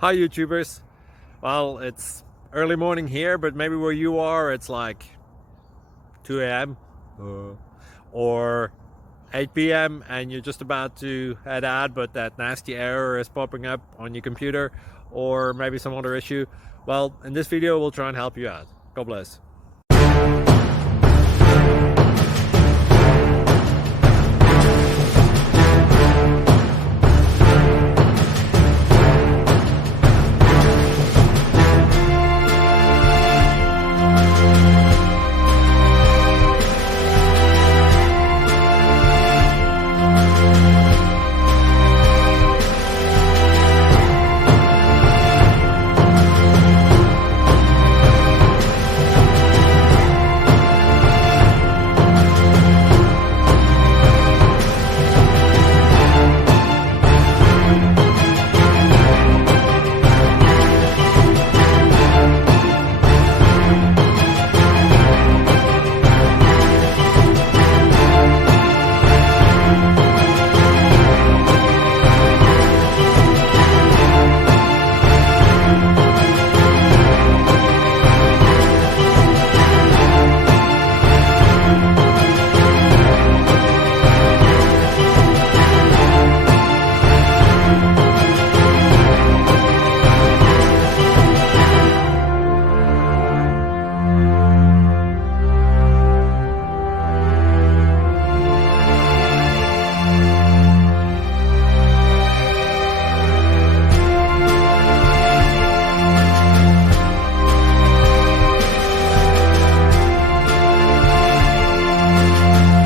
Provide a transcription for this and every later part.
Hi YouTubers. Well, it's early morning here, but maybe where you are it's like 2 a.m. Or 8 p.m. and you're just about to head out, but that nasty error is popping up on your computer, or maybe some other issue. Well, in this video we'll try and help you out. God bless.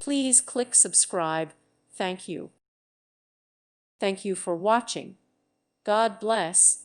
Please click subscribe. Thank you. Thank you for watching. God bless.